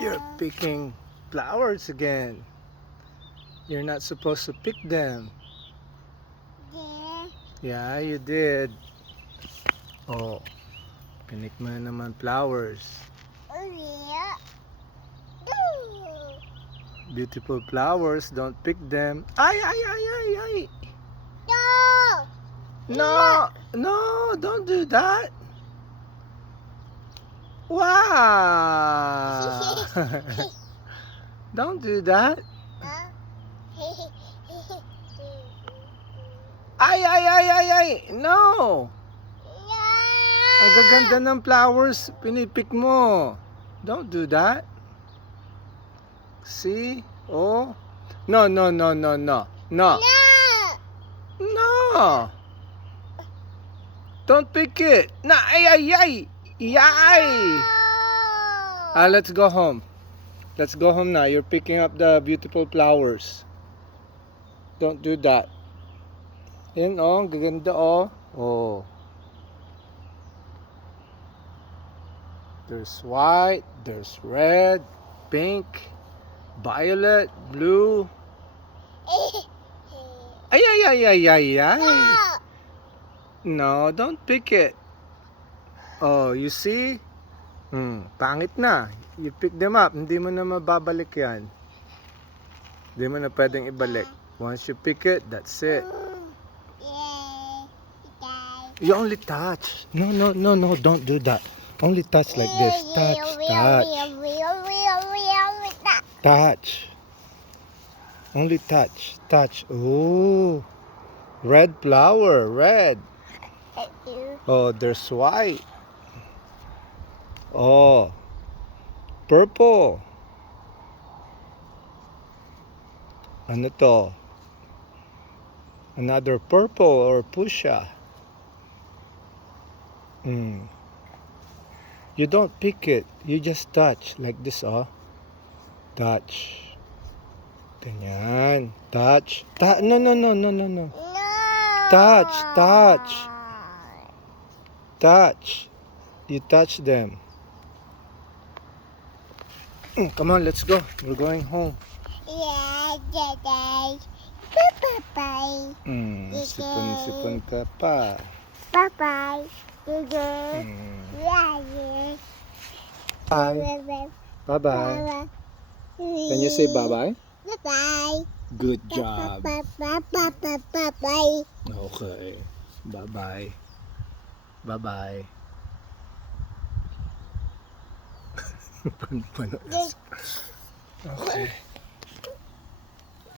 You're picking flowers again. You're not supposed to pick them. Yeah, you did. Oh, pinik mo na naman flowers. Beautiful flowers, don't pick them. Ay, ay, ay, ay, ay. No, no, don't do that. Wow. Don't do that. Ay, ay, ay, ay, ay. No. Ang gaganda ng flowers, pinipik mo. Don't do that. See? Oh. No, no, no, no, no. No. No. Don't pick it. No, ay, ay, ay. Yay. Let's go home. Let's go home now. You're picking up the beautiful flowers. Don't do that. Yan, oh. Gaganda, oh. Oh. There's white, there's red, pink, violet, blue. Ay, ay, ay, ay, ay, ay. No, don't pick it. Oh, you see? Pangit na. You pick them up. Hindi mo na mababalik yan. Hindi mo na pwedeng ibalik. Once you pick it, that's it. You only touch. No, no, no, no. Don't do that. Only touch like this. Touch, touch. Touch. Only touch. Touch. Oh. Red flower. Red. Oh, there's white. Oh. Purple. Ano to? Another purple or fuchsia. You don't pick it. You just touch like this, oh. Touch. Ganyan. Touch. No, no, no, no, no, no. Touch, touch. Touch. You touch them. Come on, let's go. We're going home. Sipon-sipon ka pa. Bye-bye. Bye. Bye-bye. Can you say bye-bye? Bye-bye. Good job. Bye-bye. Okay. Bye-bye. Bye-bye. Okay.